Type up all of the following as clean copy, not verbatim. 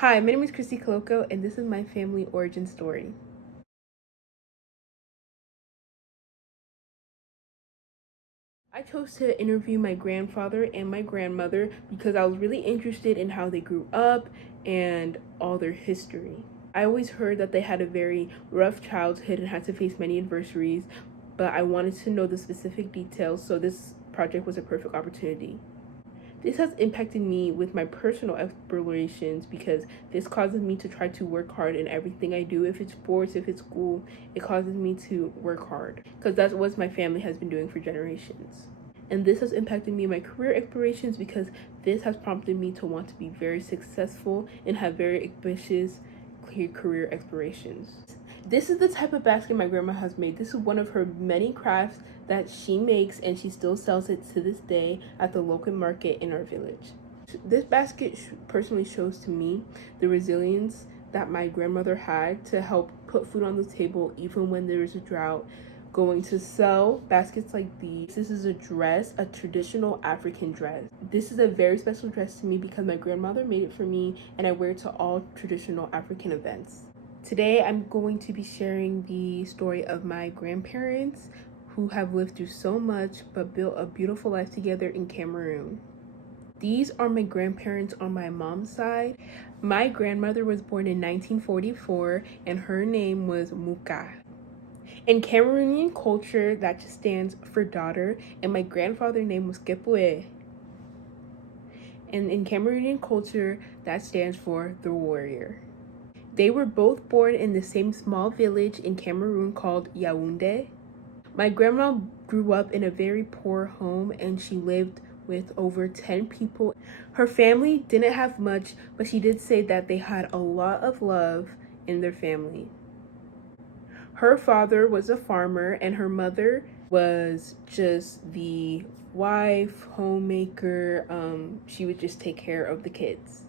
Hi, my name is Christy Koloko, and this is my family origin story. I chose to interview my grandfather and my grandmother because I was really interested in how they grew up and all their history. I always heard that they had a very rough childhood and had to face many adversities, but I wanted to know the specific details, so this project was a perfect opportunity. This has impacted me with my personal explorations because this causes me to try to work hard in everything I do. If it's sports, if it's school, it causes me to work hard because that's what my family has been doing for generations. And this has impacted me in my career explorations because this has prompted me to want to be very successful and have very ambitious career explorations. This is the type of basket my grandma has made. This is one of her many crafts that she makes, and she still sells it to this day at the local market in our village. This basket personally shows to me the resilience that my grandmother had to help put food on the table even when there is a drought, going to sell baskets like these. This is a dress, a traditional African dress. This is a very special dress to me because my grandmother made it for me, and I wear it to all traditional African events. Today, I'm going to be sharing the story of my grandparents who have lived through so much but built a beautiful life together in Cameroon. These are my grandparents on my mom's side. My grandmother was born in 1944 and her name was Muka. In Cameroonian culture, that just stands for daughter, and my grandfather's name was Kepue. And in Cameroonian culture, that stands for the warrior. They were both born in the same small village in Cameroon called Yaoundé. My grandma grew up in a very poor home and she lived with over 10 people. Her family didn't have much, but she did say that they had a lot of love in their family. Her father was a farmer and her mother was just the wife, homemaker. She would just take care of the kids.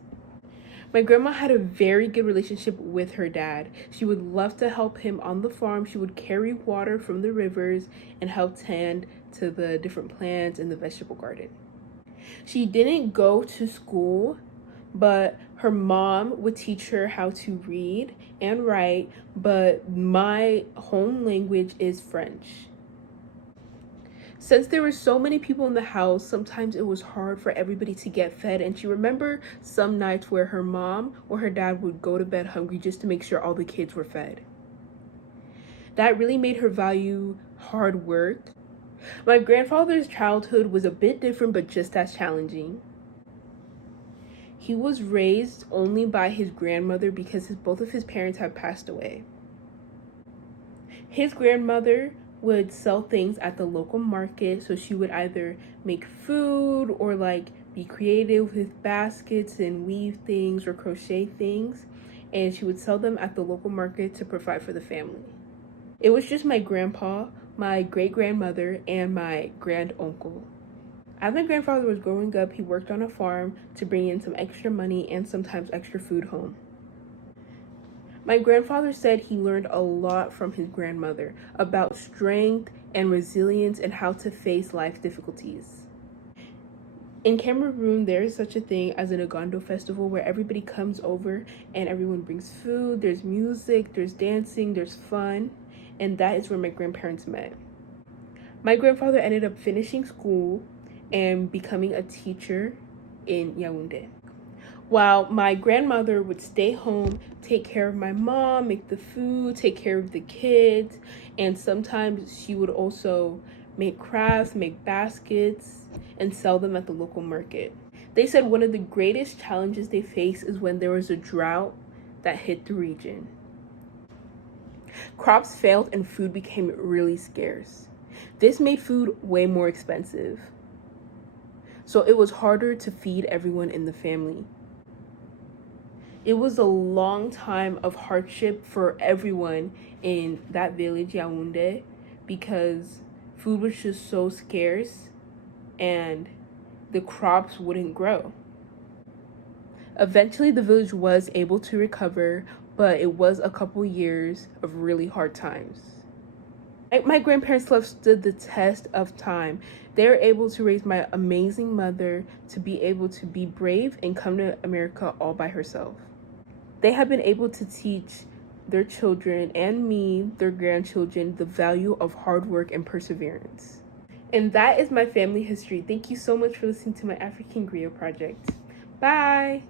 My grandma had a very good relationship with her dad. She would love to help him on the farm. She would carry water from the rivers and help tend to the different plants in the vegetable garden. She didn't go to school, but her mom would teach her how to read and write, but my home language is French. Since there were so many people in the house, sometimes it was hard for everybody to get fed, and she remembered some nights where her mom or her dad would go to bed hungry just to make sure all the kids were fed. That really made her value hard work. My grandfather's childhood was a bit different but just as challenging. He was raised only by his grandmother because both of his parents had passed away. His grandmother would sell things at the local market, so she would either make food or be creative with baskets and weave things or crochet things, and she would sell them at the local market to provide for the family. It was just my grandpa, my great grandmother, and my grand uncle. As my grandfather was growing up, he worked on a farm to bring in some extra money and sometimes extra food home. My grandfather said he learned a lot from his grandmother about strength and resilience and how to face life difficulties. In Cameroon, there is such a thing as an Agondo festival where everybody comes over and everyone brings food, there's music, there's dancing, there's fun, and that is where my grandparents met. My grandfather ended up finishing school and becoming a teacher in Yaoundé, while my grandmother would stay home, take care of my mom, make the food, take care of the kids, and sometimes she would also make crafts, make baskets, and sell them at the local market. They said one of the greatest challenges they face is when there was a drought that hit the region. Crops failed and food became really scarce. This made food way more expensive, so it was harder to feed everyone in the family. It was a long time of hardship for everyone in that village, Yaoundé, because food was just so scarce and the crops wouldn't grow. Eventually, the village was able to recover, but it was a couple years of really hard times. My grandparents' love stood the test of time. They were able to raise my amazing mother to be able to be brave and come to America all by herself. They have been able to teach their children and me, their grandchildren, the value of hard work and perseverance. And that is my family history. Thank you so much for listening to my African Griot project. Bye!